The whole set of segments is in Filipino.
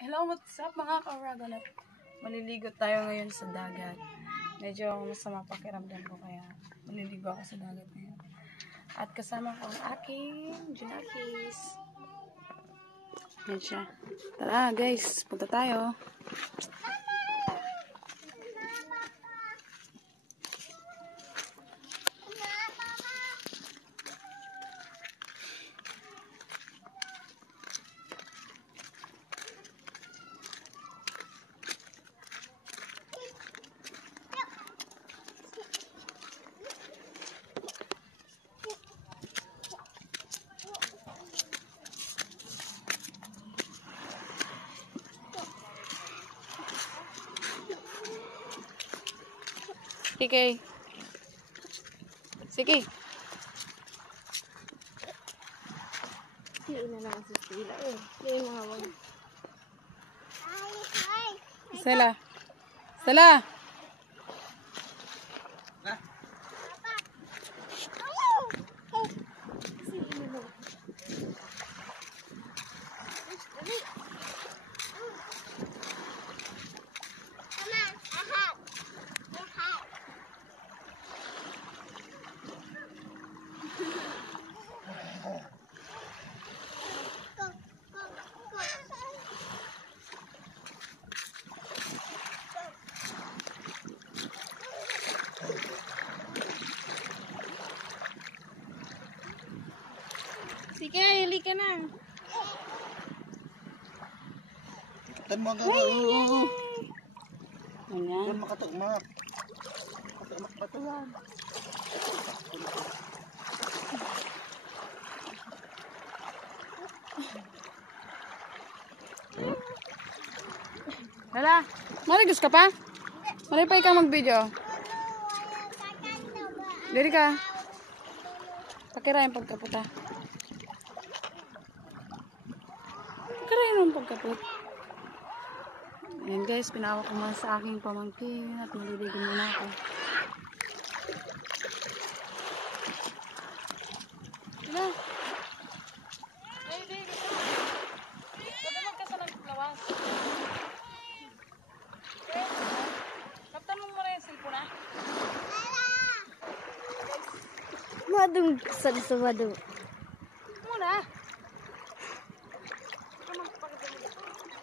Hello, what's up mga ka-Ragalat? Maliligo tayo ngayon sa dagat. Medyo masama pakiramdam ko kaya maliligo ako sa dagat ngayon. At kasama ko ang aking Junakis. Yan siya. Tara guys, punta tayo. Sige. Sige. Hindi na naman sa sila eh. Hindi mga wag. Stella. Stella. Sige, hili ka na. Tan mo agad. Ayan. Tan makatugmak. Makatugmak ba ito yan? Hala. Marigos ka pa? Maripay ka mag-video. Diri ka. Pakira yung pagkaputa. Pakira yung pagkaput. Ayan guys, pinawak ko muna sa aking pamangkin at maliligo muna ako. Hala. Huwag naman ka sa naglawas. Kaptan mo muna yung cellphone na. Madung sa madung. Muna.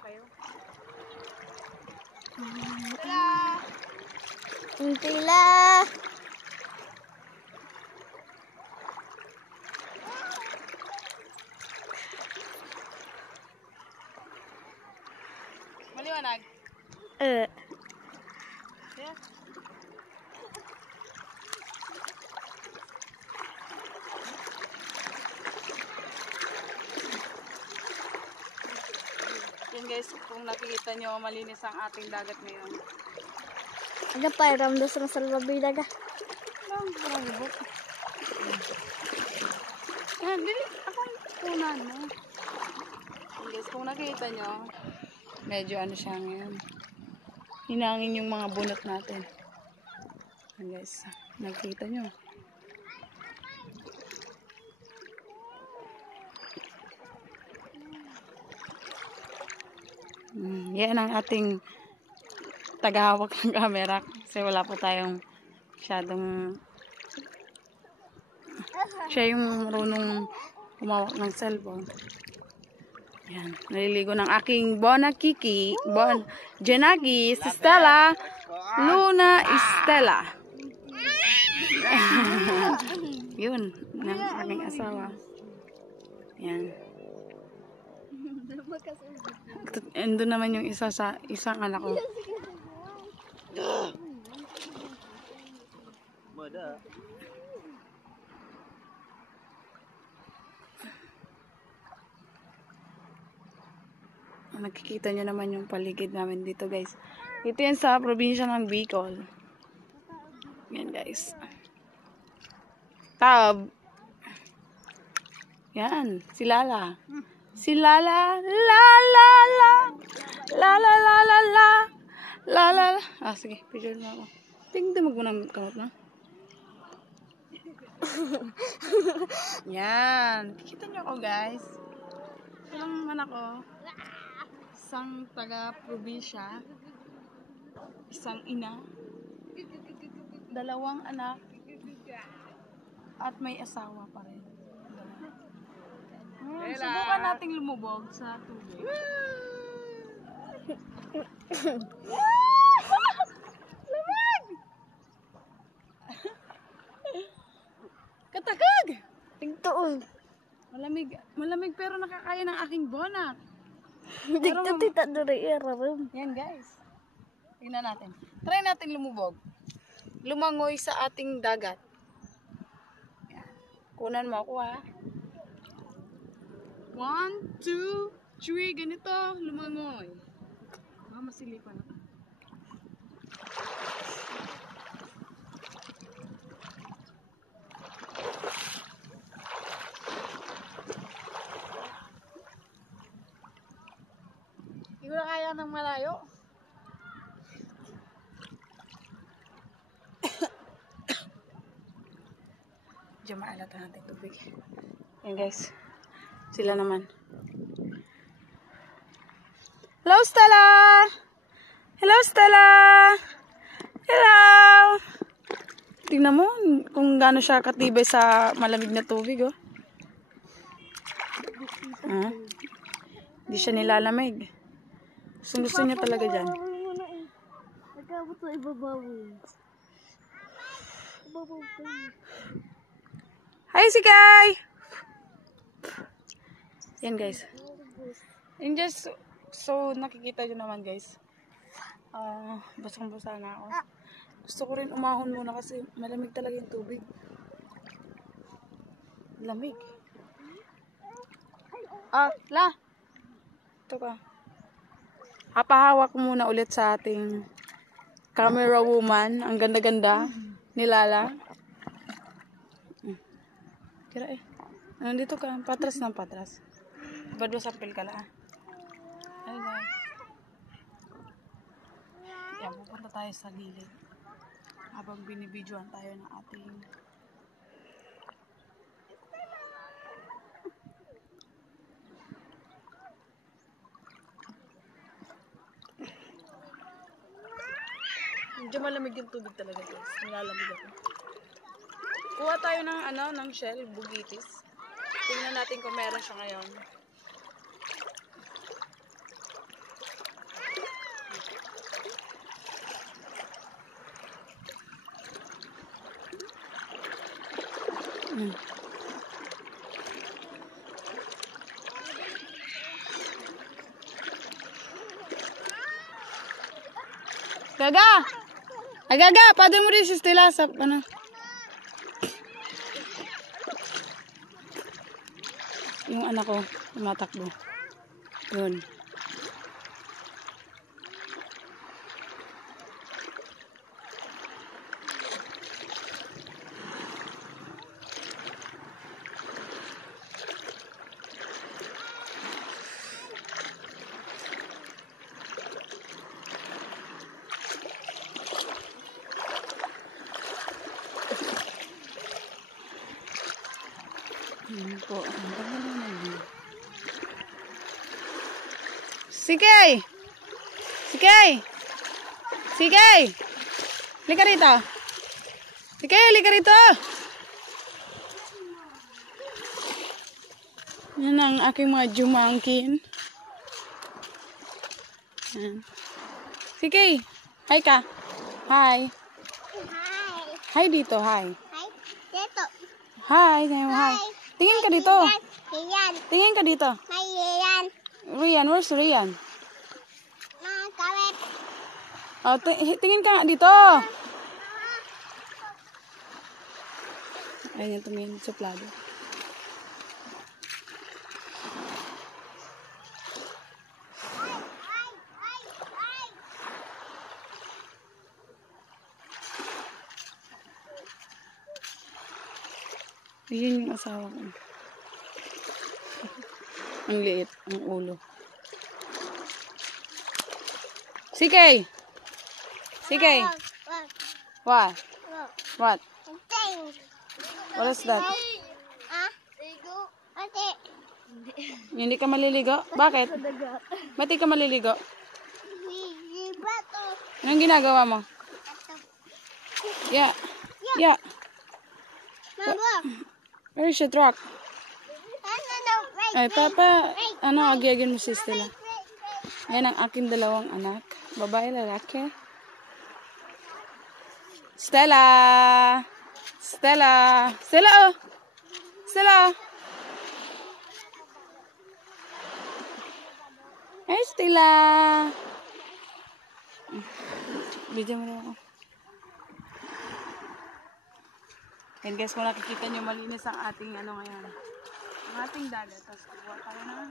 Kayo. Intila. Maliwanag. Eh. Yeah. Yan guys, kung nakikita nyo, malinis ang ating dagat ngayon. Aga pa, ramdo sa masalbabida ka. Parang libot. Yan, dili, ako yung punan mo. Yan guys, kung nakikita nyo, medyo ano siya ngayon. Hinangin yung mga bunot natin. Yan guys, nakikita nyo. Yan ang ating tagahawak ng camera kasi wala po tayong masyadong siya yung marunong humawak ng cellphone. Yan, naliligo ng aking Bona Kiki, Jenagi, si Stella, Luna, Stella. Yun, ng aking asawa. Yan. Ando naman yung isa sa isang anak ko. Mada. Nakikita nyo naman yung paligid namin dito guys. Ito yan sa probinsya ng Bicol. Yan guys. Tab. Yan, si Lala. Si Lala, la la la. La la la la la. La la la. Ah, sige, picture na ako. Tingnan mo muna ang kamot na. Yan. Kita nyo ako guys. Ito lang naman ako. isang taga-probinsya, isang ina, 2 anak, at may asawa pa rin. Subukan nating lumubog sa tubig. Katakag! Tingtoon. Malamig pero nakakaya ng aking bonak. Dito tita duri iraram. Yan guys. Tingnan natin. Try natin lumubog. Lumangoy sa ating dagat. Yan. Kunan mo ako ha. 1, 2, 3. Ganito. Lumangoy. Masilipan na. Hindi ko na kaya ng malayo. Diyan maalat ang ating tubig. Yan guys. Sila naman. Hello Stella! Hello Stella! Hello! Tingnan mo kung gaano siya katibay sa malamig na tubig oh. Hindi siya nilalamig. Gusto niya talaga dyan. Nagkabot sa ibabaw. Ibabaw pa. Hi si Kai! Yan guys. And just so nakikita nyo naman guys. Basang-basa na ako. Gusto ko rin umahon muna kasi malamig talaga yung tubig. Lamig. La! Ito ka. Hapahawak muna ulit sa ating camera woman. Ang ganda-ganda ni Lala. Kira eh. Nandito ka. Patras ng patras. Bado sa pil ka lang. Ay guys. Yan, pupunta tayo sa gilid. Habang binibidyoan tayo ng ating medyo malamig yung tubig talaga guys. Nilalamig ako. Kuha tayo ng ng shell, bugitis. Tingnan natin kung meron siya ngayon. Gaga! Ay Gaga! Pwede mo rin si Stella sa ano? Yung anak ko, tumatakbo. Yun. Po. Sige! Sige! Sige! Lika rito! Sige, lika rito! Yan ang aking mga jumangkin. Yan. Sige! Hi ka! Hi! Hi dito, hi! Hi, dito. Hi! Hi! Tingin ka dito! Rian. Tingin ka dito! Hi, Rian. Rian, where's Rian? Mga kawit. Oh, tingin ka nga dito. Ayun yung tumingin, suplado. Yun yung asawa ko. Ang liit, ang ulo. Sige! Sige! What? What? What is that? Hindi ka maliligo? Bakit? Ba't di ka maliligo? Anong ginagawa mo? Yeah. Yeah. Where is your truck? Ay, Papa, agi-agin mo si Stella. Yan ang aking dalawang anak. Babae, lalaki. Stella! Stella! Stella, oh! Stella! Hey, Stella! Video mo rin ako. And guys, kung nakikita nyo, malinis ang ating ngayon. Ang ating dagat. Tapos kuha tayo na.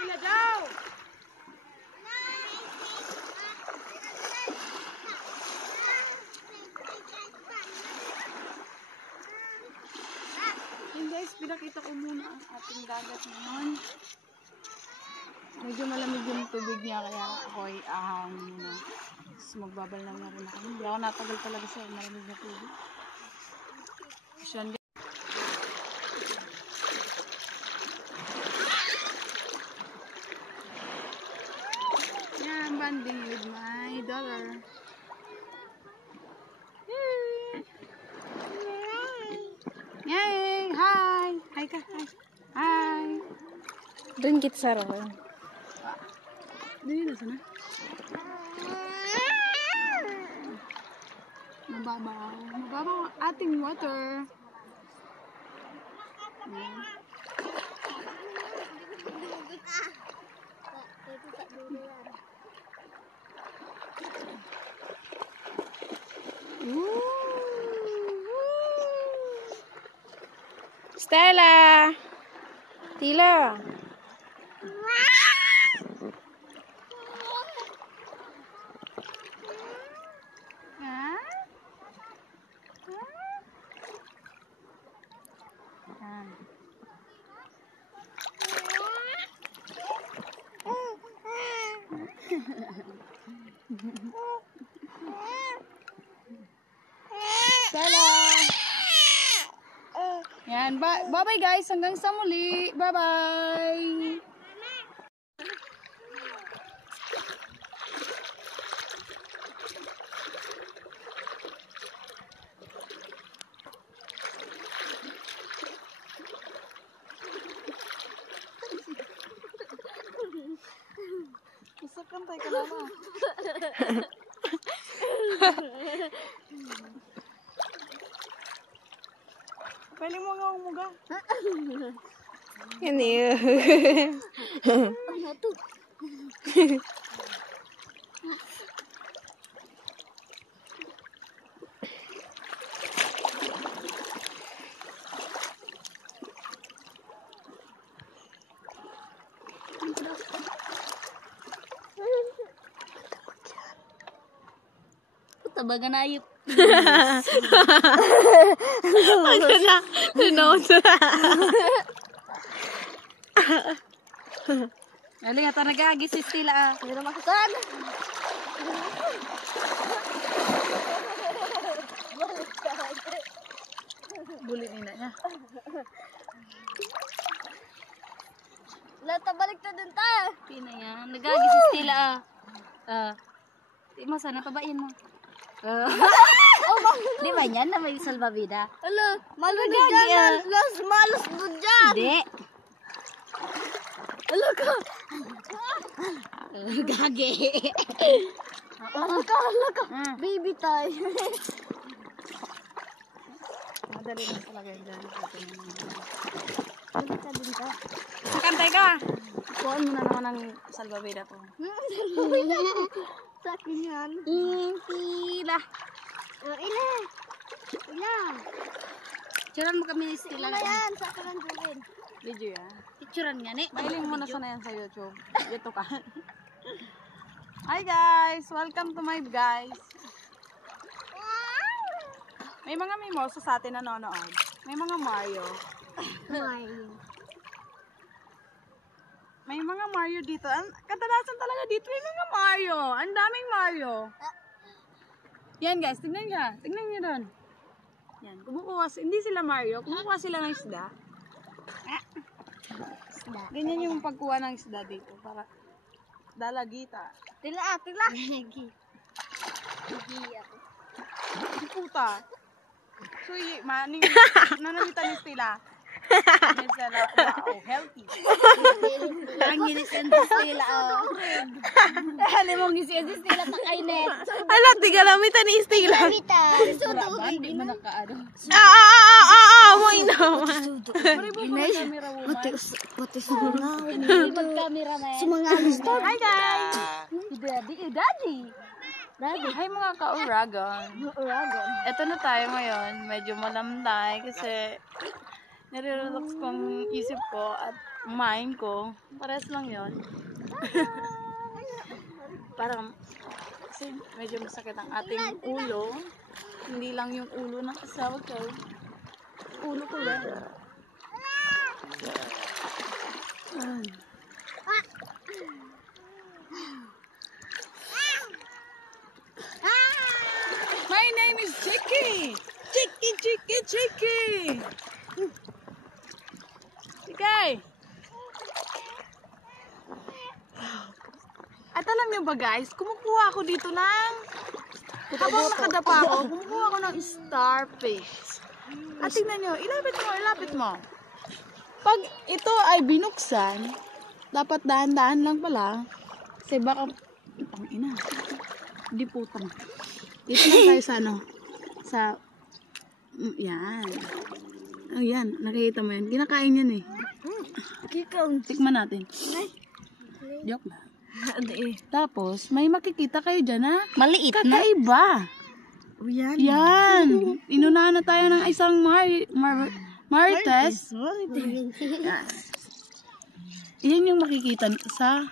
Ila daw! And guys, pinakita ko muna ang ating dagat ngayon. Medyo malamig yung tubig niya, kaya ako ay ahangin muna. Tapos magbabal lang na rin ako. Hindi ako natagal talaga sa malamig na tubig. Siyan. Yan, banding with my daughter. Yay! Hi! Hi ka! Hi! Hi! Doon kita sa roon. Dili na sana. Mababaw. Mababaw ang ating water. Stella! Tila! Stella! Yan, bye-bye guys, hanggang sa muli. Bye-bye! Masakantay ka naman. Pwede mo nga umuga. Yan eh. Ano to? Tabagan na ayup. Ano na? Tunog. Aling ata nagagi si Stella. Meron makakan. Bulit nina niya. Lata balik na dun ta. Pina yan. Nagagi si Stella. Di mo sana pabain mo. Di ba yan na may salbabida? Alo, malunod dyan. Malos dun dyan. Hindi. Alo ka. Gagi. Alo ka. Baby tayo. Madali na talaga yung dyan. Balik ka dun ta. Sakantay ka. Kuhaan mo na naman ang salbabida ko. Sa akin yan. Stella. Ila. Ila. Picturean mo kami ni Stella. Ila yan. Sa akin lang dun. Video yan. Picturean yan eh. Mahiling mo na sana yan sa YouTube. Dito ka. Hi guys! Welcome to my guys. May mga mimoso sa atin nanonood. May mga Mario. Mario. May mga Mario dito. Kadalasan talaga dito may mga Mario. Ang daming Mario. Yan guys, tingnan niyo. Tingnan niyo doon. Yan, hindi sila Mario, kumukuha sila ng isda. Ganyan yung pagkuha ng isda dito para dalagita. Tila. Di puta. So, maning nanamitan ni Stila. Wow, healthy. Ang ginisin sa Stila, oh. Ano mong ginisin sa Stila sa kainet? Ala, di kalamitan ni Stila. Hindi mo nakaano. Mo inaman. Pati sumangaw. Mag-camera na yan. Sumangaw. Hi guys! Daddy. Hi mga ka-Uragon. Ito na tayo ngayon. Medyo malamday kasi nire-relax kong isip ko at mind ko. Pares lang yon. Parang kasi medyo masakit ang ating ulo. Hindi lang yung ulo ng asawa ko. Ulo ko lang. My name is Chicky. Chicky. At alam niyo ba guys, kumukuha ako dito ng habang nakadapa ako, kumukuha ako ng starfish. At tingnan niyo, ilapit mo. Pag ito ay binuksan, dapat dahan-dahan lang pala. Kasi baka, ina, di putang. Dito lang tayo sa yan. Oh, yan, nakikita mo yan. Kinakain yan eh. Tikman natin. Joke lang. Tapos, may makikita kayo dyan ha? Maliit na. Kakaiba. Yan. Inunahan na tayo ng isang Marites. Yan yung makikita sa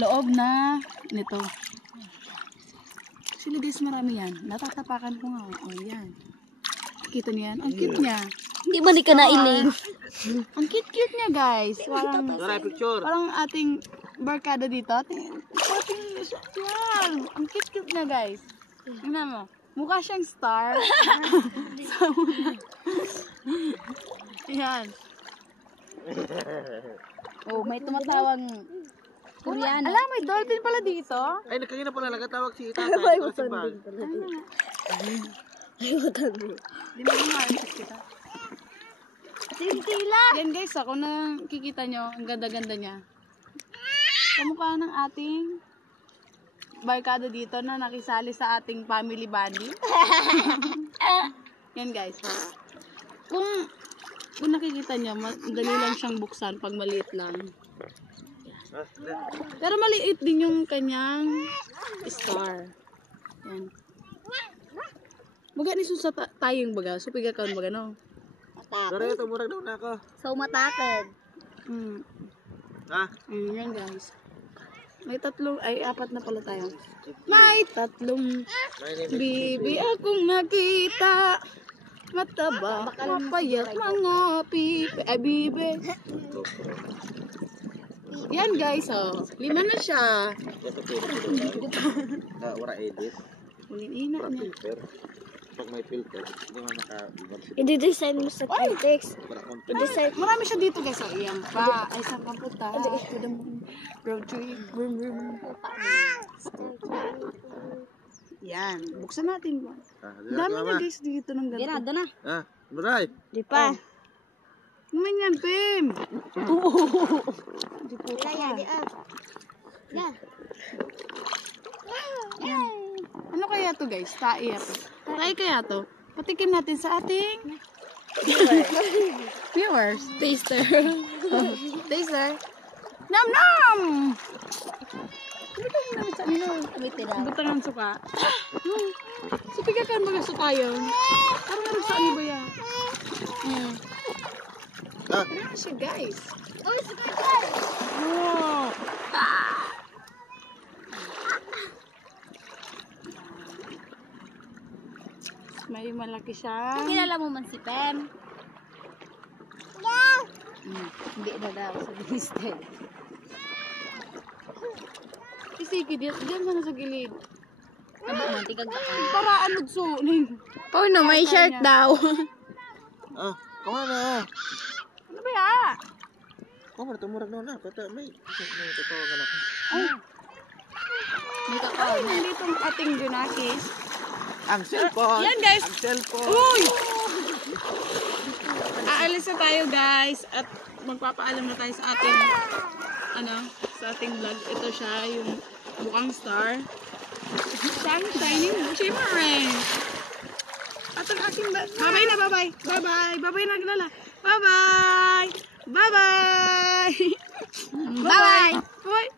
loob na nito. Sila guys, marami yan. Natatapakan ko nga. O yan. Kita niyo yan? Ang cute niya. Hindi ba di ka nailing? Ang cute niya guys. Picture. Parang ating barkada dito. Yan. Ang cute niya guys. Tingnan mo. Mukha siyang star. Yan. Oh, may tumatawang Koreano. Alam, may dolphin pala dito. Ay, nakagina pala, nagatawag si tatay. Di mo ma-artist kita. Sintila. Yan guys, ako na kikita nyo, ang ganda-ganda niya. Kamukha ng ating barkada dito na nakisali sa ating family bonding. Yan guys. Kung nakikita nyo, madali lang siyang buksan pag maliit lang. Pero maliit din yung kanyang star. Yan. Baga ni susa tayong baga. So piga kaon baga no. Pero ito, murag daw na ako. So matakad. Ha? Yan guys. May apat na pala tayo. May tatlong bibi akong nakita. Mataba, mapayat, mga pipi. Ay, bibi. Yan guys, oh. 5 na siya. Wala edit. Ina niya. Filter. Pag may filter, hindi mo I-design mo sa text. I-design. Marami siya dito guys. Oh, iyan pa. Ay, saan ka punta? Road trip. Yan. Buksan natin. Dami na guys dito ng ganito. Doon na. Ah, maray. Di pa. Naman yan, Pim. Di po ka. Ano kaya to guys? Tae ito. Tae kaya to? Patikim natin sa ating viewers. Taster. Taster. Nam nam! Butang ang suka. Sipiga kan mga suka yun. Parang ano sa iba yan. Ano siya guys? Oh, suka guys. Oh. May malaki siya. Kilala mo man si Pem? Hmm. Hindi na daw sa mister. siki, diyan sana sa gilid. Abo man tigag ka. Para ano suning. Oh no, may shirt daw. Ah, kumana. Ano ba ya? Kumana, tumurag na. Kata, may tatawagan ako. May kakao. Ay, nandito ang ating Junakis. Ang cellphone. Yan, guys. Ang cellphone. Uy! Aalis na tayo, guys. At magpapaalam na tayo sa ating sa ating vlog. Ito siya, yung bukang star. Siyang shining shimmering. At ang aking bye-bye na, bye-bye. Bye-bye. Bye-bye na, Glala. Bye-bye. Bye-bye. Bye-bye. Bye.